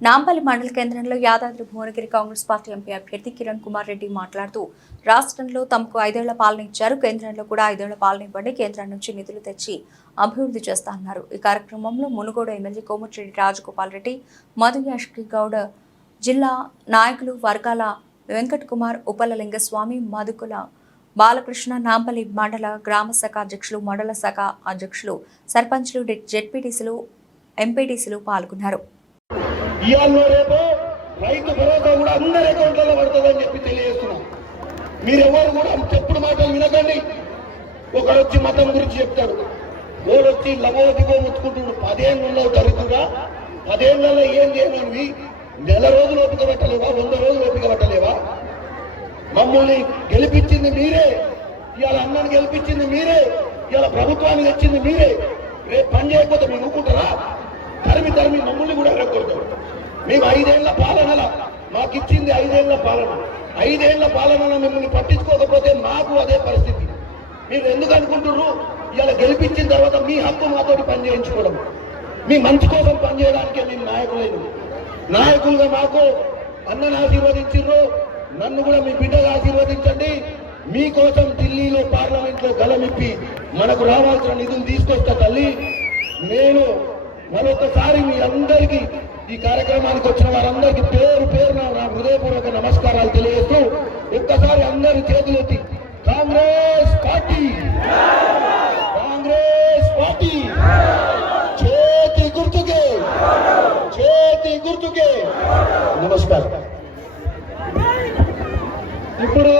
నాంపల్లి మండల కేంద్రంలో Yadadri Bhuvanagiri Congress party MP అభ్యర్థి కిరణ్ కుమార్ రెడ్డి మాట్లాడుతూ రాష్ట్రంలో తమకు ఐదేళ్ళ పాలన ఇచ్చారు కేంద్రంలో కూడా ఐదేళ్ళ పాలన ఇవ్వండి కేంద్రం నుంచి నిధులు తెచ్చి అభివృద్ధి చేస్తానన్నారు ఈ కార్యక్రమంలో మునుగోడు ఎమ్మెల్యే కోమటిరెడ్డి రాజగోపాల్ రెడ్డి మధు యాష్కి గౌడ్ జిల్లా నాయకులు వర్గాల వెంకట్ కుమార్ ఉపల లింగస్వామి మధుకుల బాలకృష్ణ నాంపల్లి మండల గ్రామ శాఖ అధ్యక్షులు మండల శాఖ అధ్యక్షులు సర్పంచ్లు జెడ్పీటీసీలు ఎంపీటీసీలు పాల్గొన్నారు. ఇవాళ రేపు రైతు భరోసా కూడా అందరి అకౌంట్లలో పడుతుందని చెప్పి తెలియజేస్తున్నాం. మీరెవరు కూడా చెప్పుడు మాటలు వినకండి. ఒకడు వచ్చి మతం గురించి చెప్తాడు. ఓడు వచ్చి లవో దిగో ముత్తుకుంటున్నాడు పదేళ్ళు ఉన్నావు దరిద్రుగా పదేళ్ళలో ఏం చేయనివి నెల రోజులు ఓపిక పెట్టలేవా? వంద రోజులు ఓపిక పెట్టలేవా? మమ్మల్ని గెలిపించింది మీరే. ఇవాళ అన్నని గెలిపించింది మీరే. ఇవాళ ప్రభుత్వాన్ని తెచ్చింది మీరే. రేపు పని చేయకపోతే మీరు ఊరుకుంటారా తరిమి తరిమి మమ్మల్ని కూడా రెక్కొడతారు మేము ఐదేళ్ళ పాలనల. మాకు ఇచ్చింది ఐదేళ్ళ పాలన. ఐదేళ్ళ పాలనలో మిమ్మల్ని పట్టించుకోకపోతే మాకు అదే పరిస్థితి. మీరు ఎందుకు అనుకుంటున్నారు ఇలా గెలిపించిన తర్వాత మీ హక్కు మాతోటి పని చేయించుకోవడం. మీ మంచి కోసం పనిచేయడానికే మేము నాయకులైన. నాయకులుగా మాకు అన్నను ఆశీర్వదించిర్రు. నన్ను కూడా మీ బిడ్డగా ఆశీర్వదించండి. మీకోసం ఢిల్లీలో పార్లమెంట్లో గలమిప్పి మనకు రావాల్సిన నిధులు తీసుకొస్తా తల్లి. నేను మరొకసారి మీ అందరికీ ఈ కార్యక్రమానికి వచ్చిన వారందరికీ పేరు పేరు నా హృదయపూర్వక నమస్కారాలు తెలియజేస్తూ ఒక్కసారి అందరి చేతులెత్తి కాంగ్రెస్ పార్టీ! కాంగ్రెస్ పార్టీ! చేతి గుర్తుకే! చేతి గుర్తుకే! నమస్కారం. ఇప్పుడు